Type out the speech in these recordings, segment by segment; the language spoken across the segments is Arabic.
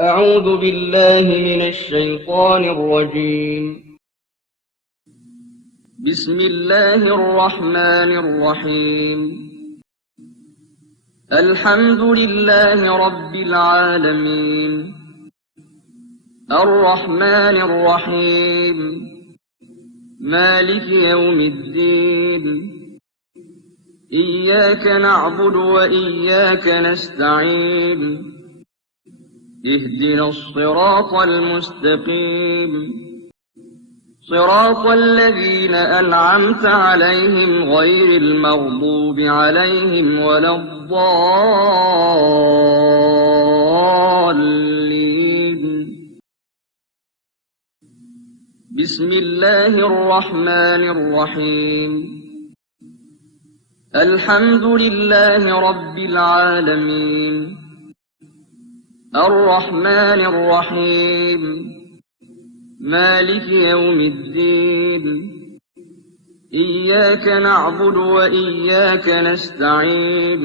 أعوذ بالله من الشيطان الرجيم. بسم الله الرحمن الرحيم. الحمد لله رب العالمين، الرحمن الرحيم، مالك يوم الدين. إياك نعبد وإياك نستعين. اهدنا الصراط المستقيم، صراط الذين أنعمت عليهم غير المغضوب عليهم ولا الضالين. بسم الله الرحمن الرحيم. الحمد لله رب العالمين، الرحمن الرحيم، مالك يوم الدين. إياك نعبد وإياك نستعين.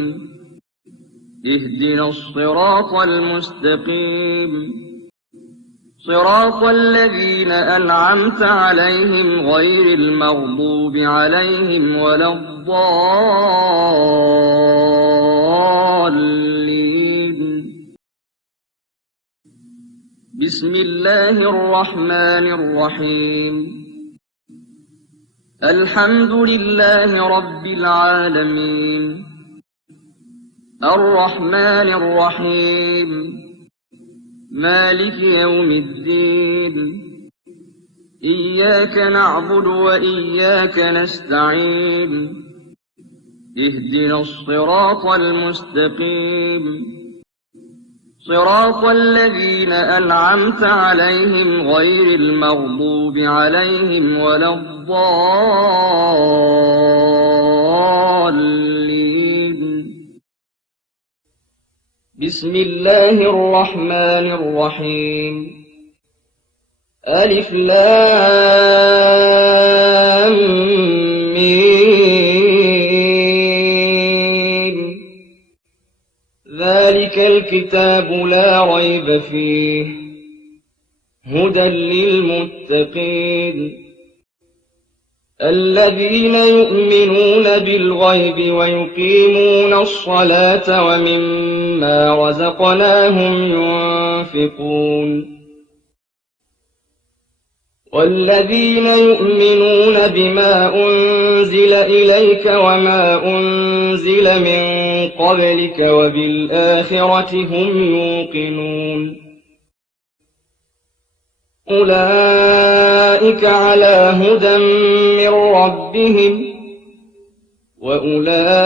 اهدنا الصراط المستقيم، صراط الذين أنعمت عليهم غير المغضوب عليهم ولا الضالين. بسم الله الرحمن الرحيم. الحمد لله رب العالمين، الرحمن الرحيم، مالك يوم الدين. إياك نعبد وإياك نستعين. اهدنا الصراط المستقيم، صراط الذين أنعمت عليهم غير المغضوب عليهم ولا الضالين. بسم الله الرحمن الرحيم. ألف لام ميم. ذلك الكتاب لا ريب فيه هدى للمتقين، الذين يؤمنون بالغيب ويقيمون الصلاة ومما رزقناهم ينفقون، والذين يؤمنون بما أنزل إليك وما أنزل من قبلك وبالآخرة هم يوقنون. أولئك على هدى من ربهم وأولئك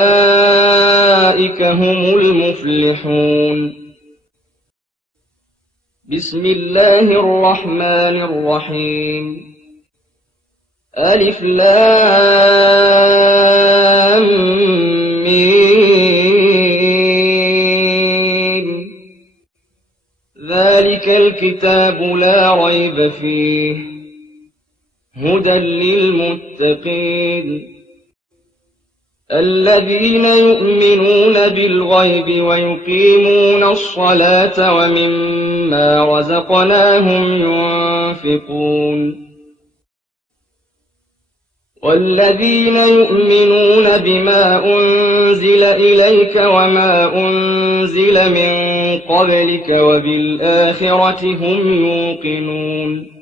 هم المفلحون. بسم الله الرحمن الرحيم. ألف لام ميم. ذلك الكتاب لا ريب فيه هدى للمتقين، الذين يؤمنون بالغيب ويقيمون الصلاة ومما رزقناهم ينفقون، والذين يؤمنون بما أنزل إليك وما أنزل من قبلك وبالآخرة هم يوقنون.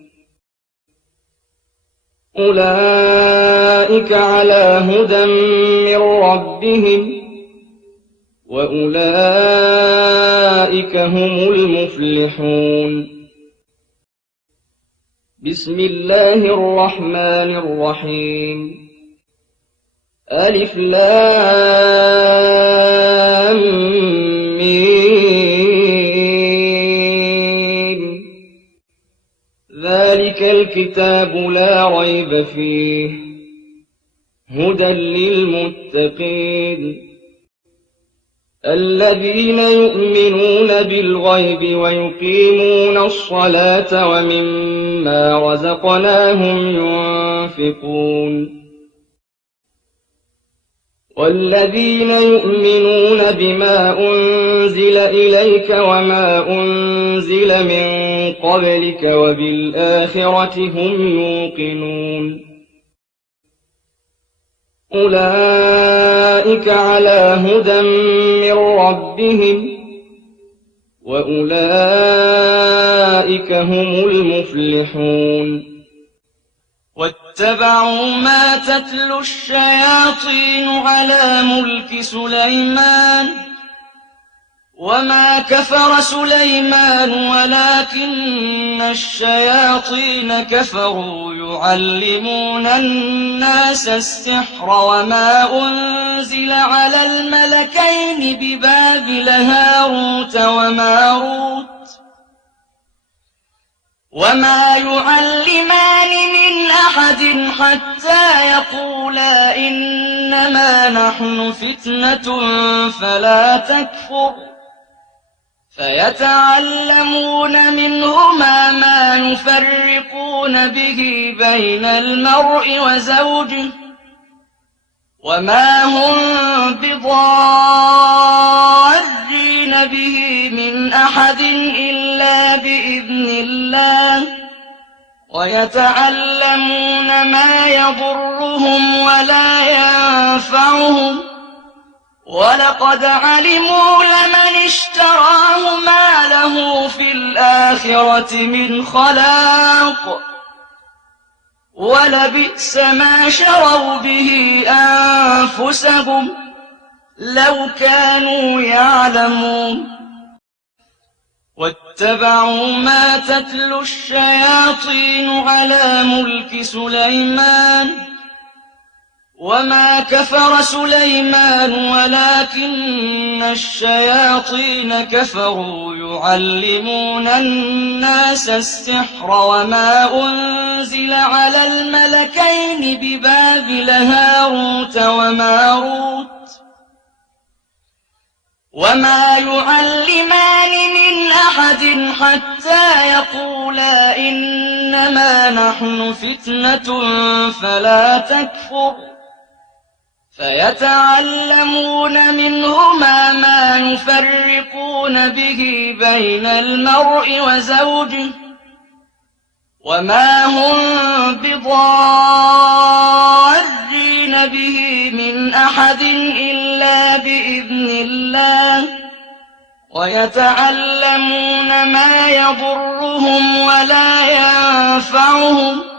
أولئك على هدى من ربهم وأولئك هم المفلحون. بسم الله الرحمن الرحيم. ألف لام ميم. ذلك الكتاب لا ريب فيه هدى للمتقين، الذين يؤمنون بالغيب ويقيمون الصلاة ومما رزقناهم ينفقون، والذين يؤمنون بما أنزل إليك وما أنزل أُنزِلَ مِن قَبْلِكَ وَبِالْآخِرَةِ هُمْ يُوقِنُونَ أُولَٰئِكَ عَلَىٰ هُدًى مِّن رَّبِّهِمْ ۖ وَأُولَٰئِكَ هُمُ الْمُفْلِحُونَ وَاتَّبَعُوا مَا تَتْلُو الشَّيَاطِينُ عَلَىٰ مُلْكِ سُلَيْمَانَ ۖ وَمَا كَفَرَ سُلَيْمَانُ وَلَٰكِنَّ الشَّيَاطِينَ كَفَرُوا يُعَلِّمُونَ النَّاسَ السِّحْرَ وَمَا أُنزِلَ عَلَى الْمَلَكَيْنِ بِبَابِلَ هَارُوتَ وَمَارُوتَ وَمَا يُعَلِّمَانِ مِنْ أَحَدٍ حَتَّىٰ يَقُولَا إِنَّمَا نَحْنُ فِتْنَةٌ فَلَا تَكْفُرْ فَيَتَعَلَّمُونَ مِنْهُمَا مَا يُفَرِّقُونَ بِهِ بَيْنَ الْمَرْءِ وَزَوْجِهِ وَمَا هُم بِضَارِّينَ بِهِ مِنْ أَحَدٍ إِلَّا بِإِذْنِ اللَّهِ وَيَتَعَلَّمُونَ مَا يَضُرُّهُمْ وَلَا يَنفَعُهُمْ وَلَقَدْ عَلِمُوا لَمَنِ اشْتَرَاهُ مَا لَهُ فِي الْآخِرَةِ مِنْ خَلَاقٍ وَلَبِئْسَ مَا شَرَوْا بِهِ أَنفُسَهُمْ لَوْ كَانُوا يَعْلَمُونَ وَاتَّبَعُوا مَا تَتْلُو الشَّيَاطِينُ عَلَىٰ مُلْكِ سُلَيْمَانَ ۖ وَمَا كَفَرَ سُلَيْمَانُ وَلَٰكِنَّ الشَّيَاطِينَ كَفَرُوا يُعَلِّمُونَ النَّاسَ السِّحْرَ وَمَا أُنزِلَ عَلَى الْمَلَكَيْنِ بِبَابِلَ هَارُوتَ وَمَارُوتَ وَمَا يُعَلِّمَانِ مِنْ أَحَدٍ حَتَّىٰ يَقُولَا إِنَّمَا نَحْنُ فِتْنَةٌ فَلَا تَكْفُرْ فَيَتَعَلَّمُونَ مِنْهُمَا مَا يُفَرِّقُونَ بِهِ بَيْنَ الْمَرْءِ وَزَوْجِهِ وَمَا هُم بِضَارِّينَ بِهِ مِنْ أَحَدٍ إِلَّا بِإِذْنِ اللَّهِ وَيَتَعَلَّمُونَ مَا يَضُرُّهُمْ وَلَا يَنفَعُهُمْ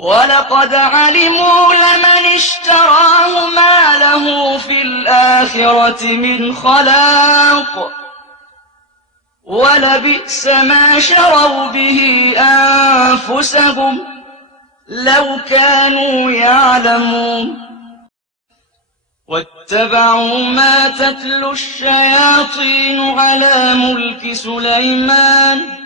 وَلَقَدْ عَلِمُوا لَمَنِ اشْتَرَاهُ مَا لَهُ فِي الْآخِرَةِ مِنْ خَلَاقٍ وَلَبِئْسَ مَا شَرَوْا بِهِ أَنفُسَهُمْ لَوْ كَانُوا يَعْلَمُونَ وَاتَّبَعُوا مَا تَتْلُو الشَّيَاطِينُ عَلَىٰ مُلْكِ سُلَيْمَانَ ۖ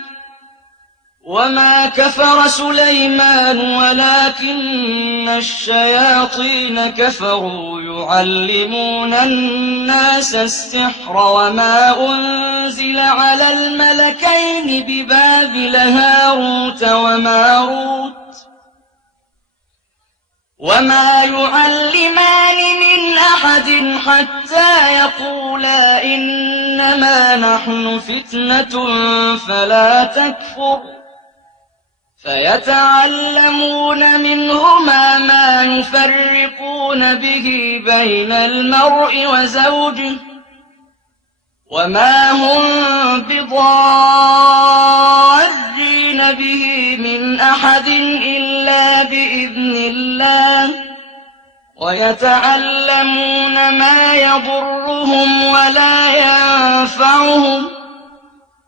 وَمَا كَفَرَ سُلَيْمَانُ وَلَٰكِنَّ الشَّيَاطِينَ كَفَرُوا يُعَلِّمُونَ النَّاسَ السِّحْرَ وَمَا أُنزِلَ عَلَى الْمَلَكَيْنِ بِبَابِلَ هَارُوتَ وَمَارُوتَ وَمَا يُعَلِّمَانِ مِنْ أَحَدٍ حَتَّىٰ يَقُولَا إِنَّمَا نَحْنُ فِتْنَةٌ فَلَا تَكْفُرْ فَيَتَعَلَّمُونَ مِنْهُمَا مَا يُفَرِّقُونَ بِهِ بَيْنَ الْمَرْءِ وَزَوْجِهِ وَمَا هُم بِضَارِّينَ بِهِ مِنْ أَحَدٍ إِلَّا بِإِذْنِ اللَّهِ وَيَتَعَلَّمُونَ مَا يَضُرُّهُمْ وَلَا يَنفَعُهُمْ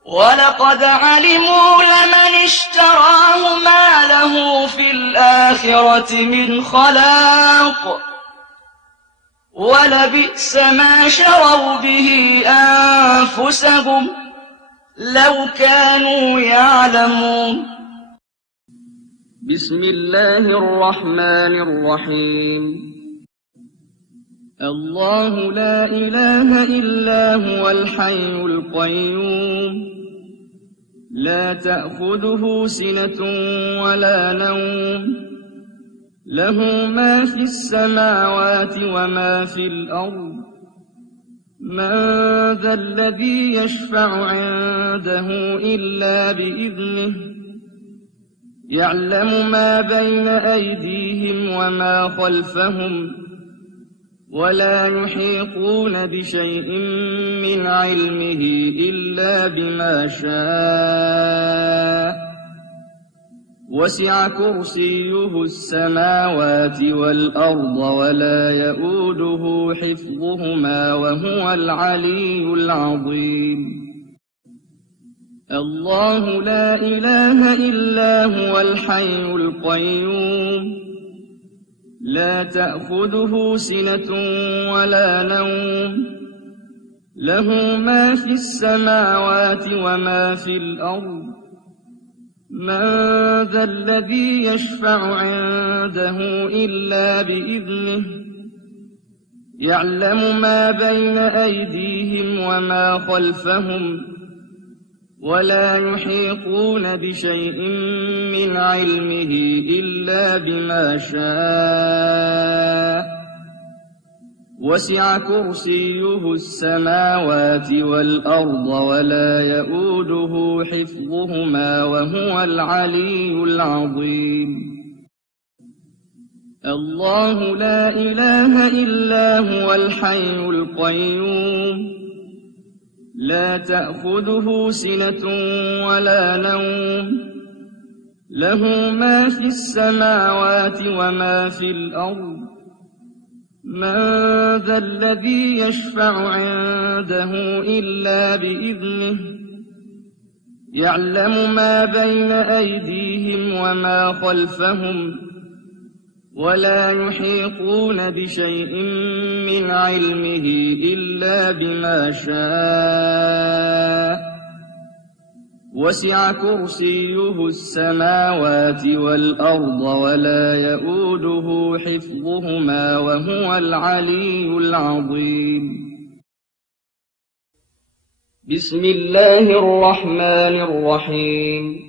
وَلَقَدْ عَلِمُوا لَمَنِ اشْتَرَاهُ مَا لَهُ فِي الْآخِرَةِ مِنْ خَلَاقٍ وَلَبِئْسَ مَا شَرَوْا بِهِ أَنفُسَهُمْ لَوْ كَانُوا يَعْلَمُونَ بسم الله الرحمن الرحيم الله لا إله إلا هو الحي القيوم لا تأخذه سنة ولا نوم له ما في السماوات وما في الأرض مَّن ذَا الَّذِي يَشْفَعُ عِندَهُ إِلَّا بِإِذْنِهِ يَعْلَمُ مَا بَيْنَ أَيْدِيهِمْ وَمَا خَلْفَهُمْ وَلَا يُحِيطُونَ بِشَيْءٍ مِّنْ عِلْمِهِ إِلَّا بِمَا شَاءَ وَسِعَ كُرْسِيُّهُ السَّمَاوَاتِ وَالْأَرْضَ وَلَا يَئُودُهُ حِفْظُهُمَا وَهُوَ الْعَلِيُّ الْعَظِيمُ اللَّهُ لَا إِلَٰهَ إِلَّا هُوَ الْحَيُّ الْقَيُّومُ لَا تَأْخُذُهُ سِنَةٌ وَلَا نَوْمٌ لَّهُ مَا فِي السَّمَاوَاتِ وَمَا فِي الْأَرْضِ مَن ذَا الَّذِي يَشْفَعُ عِندَهُ إِلَّا بِإِذْنِهِ يَعْلَمُ مَا بَيْنَ أَيْدِيهِمْ وَمَا خَلْفَهُمْ وَلَا يُحِيطُونَ بِشَيْءٍ مِّنْ عِلْمِهِ إِلَّا بِمَا شَاءَ وَسِعَ كُرْسِيُّهُ السَّمَاوَاتِ وَالْأَرْضَ وَلَا يَئُودُهُ حِفْظُهُمَا وَهُوَ الْعَلِيُّ الْعَظِيمُ اللَّهُ لَا إِلَٰهَ إِلَّا هُوَ الْحَيُّ الْقَيُّومُ لَا تَأْخُذُهُ سِنَةٌ وَلَا نَوْمٌ لَّهُ مَا فِي السَّمَاوَاتِ وَمَا فِي الْأَرْضِ مَن ذَا الَّذِي يَشْفَعُ عِندَهُ إِلَّا بِإِذْنِهِ يَعْلَمُ مَا بَيْنَ أَيْدِيهِمْ وَمَا خَلْفَهُمْ وَلَا يُحِيطُونَ بِشَيْءٍ مِّنْ عِلْمِهِ إِلَّا بِمَا شَاءَ وَسِعَ كُرْسِيُّهُ السَّمَاوَاتِ وَالْأَرْضَ وَلَا يَئُودُهُ حِفْظُهُمَا وَهُوَ الْعَلِيُّ الْعَظِيمُ بسم الله الرحمن الرحيم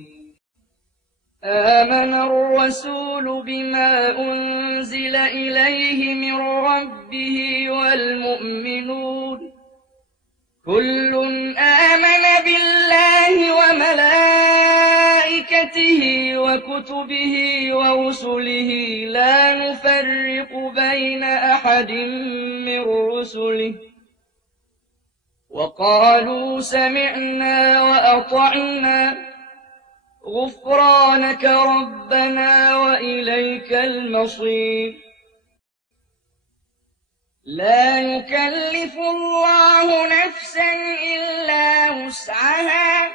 آمن الرسول بما أنزل إليه من ربه والمؤمنون كل آمن بالله وملائكته وكتبه ورسله لا نفرق بين أحد من رسله وقالوا سمعنا وأطعنا غفرانك ربنا وإليك المصير لا يكلف الله نفسا إلا وسعها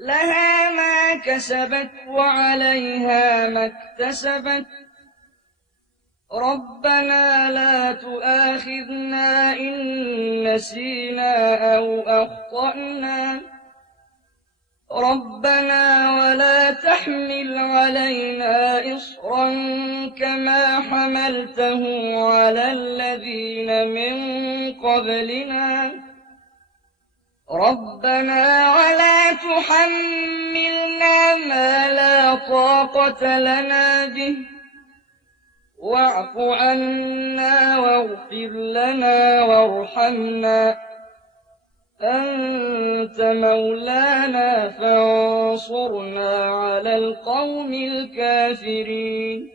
لها ما كسبت وعليها ما اكتسبت ربنا لا تؤاخذنا إن نسينا أو أخطأنا ربنا ولا تحمل علينا إصرا كما حملته على الذين من قبلنا ربنا ولا تحملنا ما لا طاقة لنا به واعف عنا واغفر لنا وارحمنا أنت مولانا فانصرنا على القوم الكافرين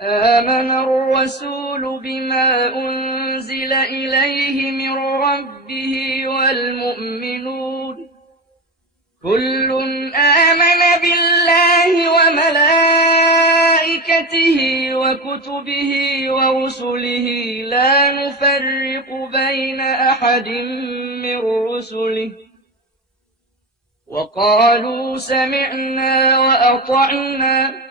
آمن الرسول بما أنزل إليه من ربه والمؤمنون كل آمن بالله وملائكته وكتبه ورسله لا نفرق بين أحد من رسله وقالوا سمعنا وأطعنا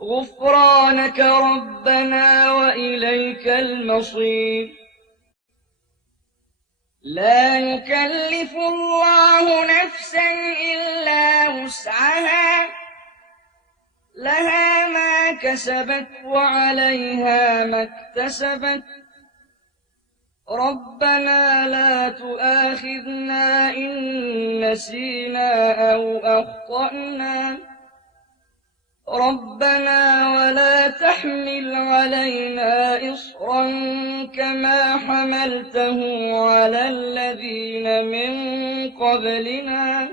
غفرانك ربنا وإليك المصير لا يكلف الله نفسا إلا وسعها لها ما كسبت وعليها ما اكتسبت ربنا لا تؤاخذنا إن نسينا أو أخطأنا ربنا ولا تحمل تحمل علينا إصرا كما حملته على الذين من قبلنا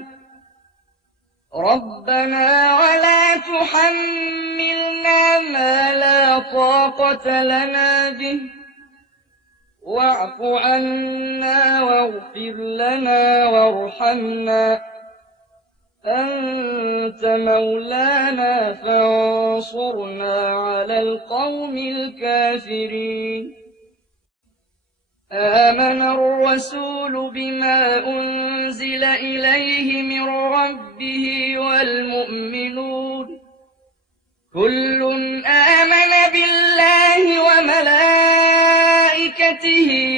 ربنا ولا تحملنا ما لا طاقة لنا به واعف عنا واغفر لنا وارحمنا أنت مولانا فانصرنا على القوم الكافرين آمن الرسول بما أنزل إليه من ربه والمؤمنون كل آمن بالله وملائكته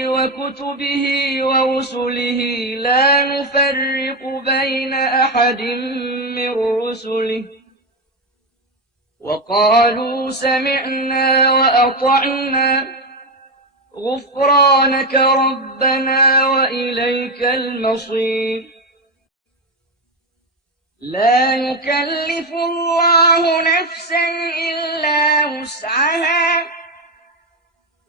وكتبه ورسله لا نفرق بين أحد من رسله وقالوا سمعنا وأطعنا غفرانك ربنا وإليك المصير لا يكلف الله نفسا إلا وسعها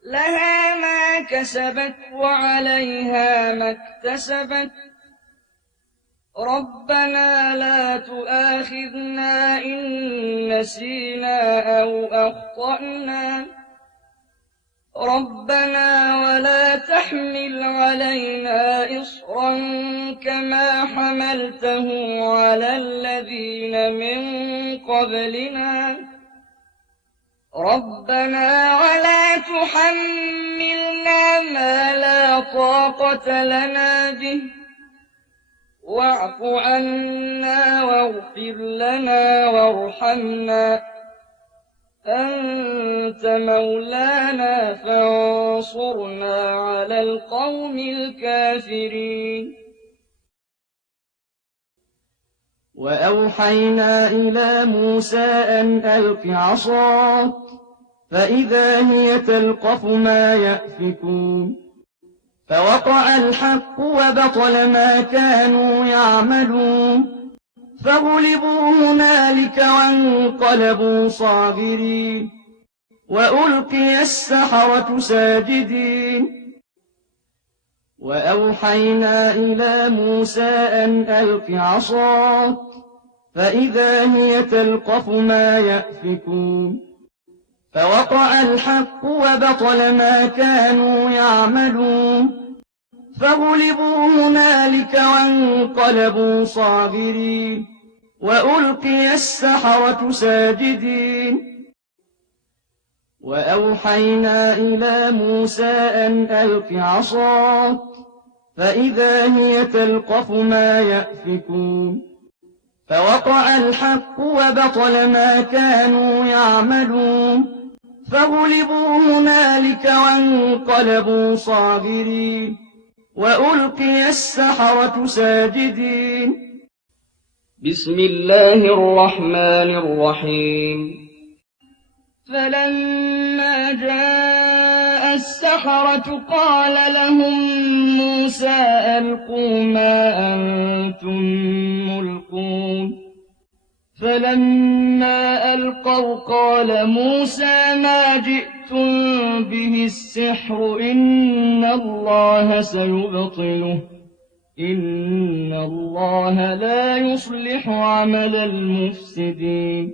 لها ما كسبت وعليها ما اكتسبت ربنا لا تؤاخذنا إن نسينا أو أخطأنا ربنا ولا تحمل علينا إصرا كما حملته على الذين من قبلنا ربنا ولا تحملنا ما لا طاقة لنا به واعف عنا واغفر لنا وارحمنا أنت مولانا فانصرنا على القوم الكافرين وأوحينا إلى موسى أن ألق عصاك فإذا هي تلقف ما يأفكون فوقع الحق وبطل ما كانوا يعملون فغلبوا هنالك وانقلبوا صاغرين وألقي السحرة ساجدين وأوحينا إلى موسى أن ألق عصاك فإذا هي تلقف ما يأفكون فوقع الحق وبطل ما كانوا يعملون فغلبوا هنالك وانقلبوا صاغرين وألقي السحرة ساجدين وأوحينا إلى موسى أن ألق عصاك فإذا هي تلقف ما يأفكون فوقع الحق وبطل ما كانوا يعملون فغلبوا هنالك وانقلبوا صاغرين وألقي السحرة ساجدين بسم الله الرحمن الرحيم فلما جاء السحرة قال لهم موسى ألقوا ما أنتم ملقون فلما ألقوا قال موسى ما جئتم به السحر إن الله سيبطله إن الله لا يصلح عمل المفسدين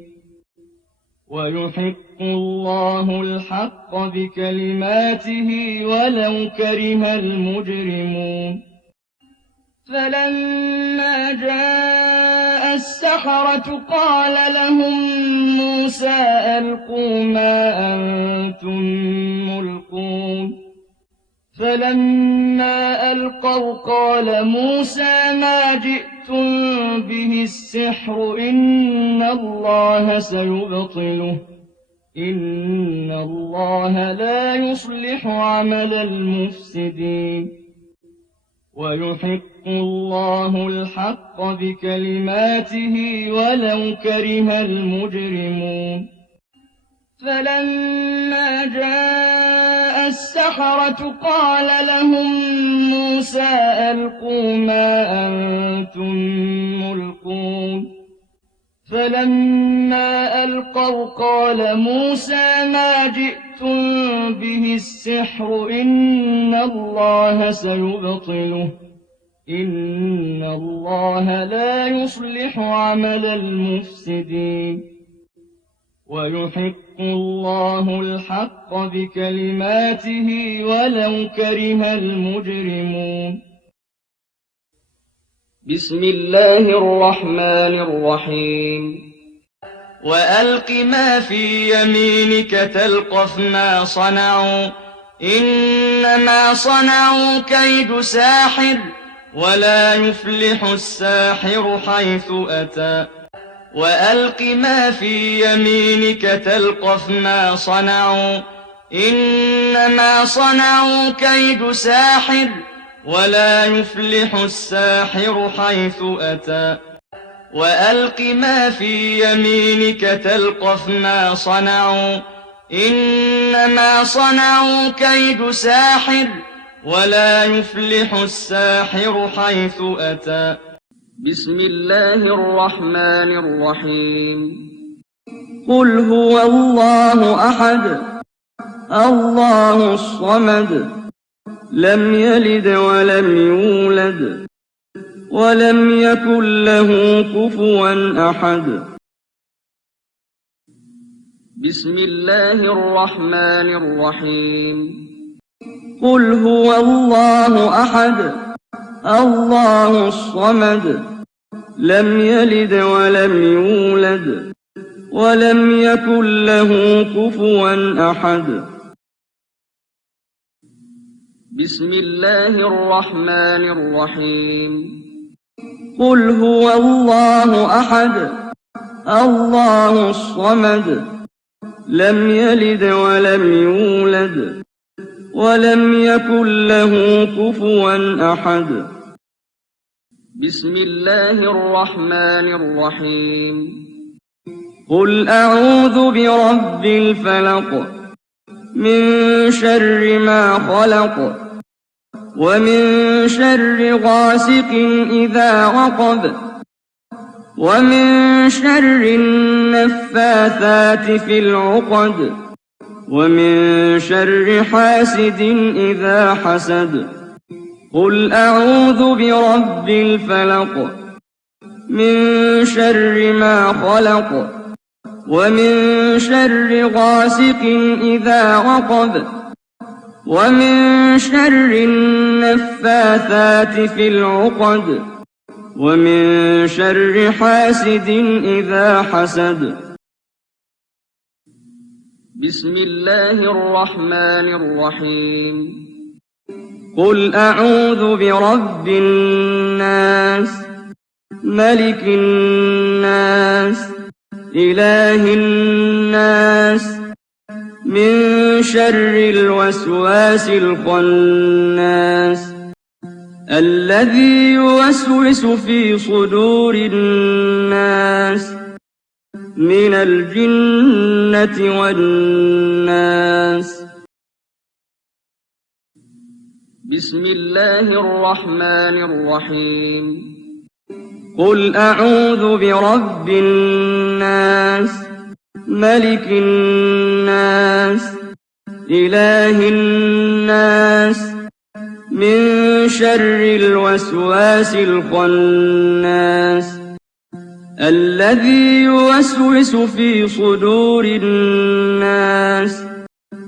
ويحق الله الحق بكلماته ولو كره المجرمون فلما جاء السحرة قال لهم موسى ألقوا ما أنتم ملقون فلما ألقوا قال موسى ما جئتم به السحر إن الله سيبطله إن الله لا يصلح عمل المفسدين ويحق الله الحق بكلماته ولو كره المجرمون فلما جاء السحرة قال لهم موسى ألقوا ما أنتم ملقون فلما ألقوا قال موسى ما جئتم به السحر إن الله سيبطله إن الله لا يصلح عمل المفسدين ويحق الله الحق بكلماته ولو كره المجرمون بسم الله الرحمن الرحيم وألق ما في يمينك تلقف ما صنعوا إنما صنعوا كيد ساحر ولا يفلح الساحر حيث أتى وألق ما في يمينك تلقف ما صنعوا إنما صنعوا كيد ساحر ولا يفلح الساحر حيث أتى وألق ما في يمينك تلقف ما صنعوا إنما صنعوا كيد ساحر ولا يفلح الساحر حيث أتى بسم الله الرحمن الرحيم قل هو الله أحد الله الصمد لم يلد ولم يولد ولم يكن له كفوا أحد بسم الله الرحمن الرحيم قل هو الله أحد الله الصمد لم يلد ولم يولد ولم يكن له كفوا أحد بسم الله الرحمن الرحيم قل هو الله أحد الله الصمد لم يلد ولم يولد ولم يكن له كفوا أحد بسم الله الرحمن الرحيم قل أعوذ برب الفلق من شر ما خلق ومن شر غاسق إذا وقب ومن شر النفاثات في العقد ومن شر حاسد إذا حسد قل أعوذ برب الفلق من شر ما خلق ومن شر غاسق إذا وقب ومن شر النفاثات في العقد ومن شر حاسد إذا حسد بسم الله الرحمن الرحيم قل أعوذ برب الناس ملك الناس إله الناس من شر الوسواس الخناس الذي يوسوس في صدور الناس من الجنة والناس بسم الله الرحمن الرحيم قل أعوذ برب الناس ملك الناس إله الناس من شر الوسواس الخناس الذي يوسوس في صدور الناس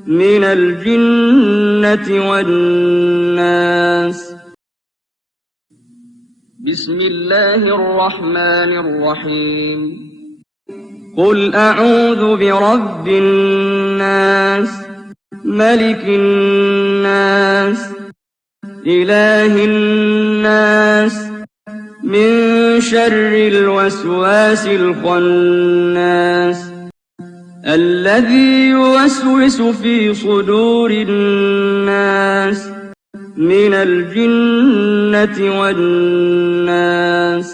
من الجنة والناس بسم الله الرحمن الرحيم قل أعوذ برب الناس ملك الناس إله الناس من شر الوسواس الخناس الذي يوسوس في صدور الناس من الجنة والناس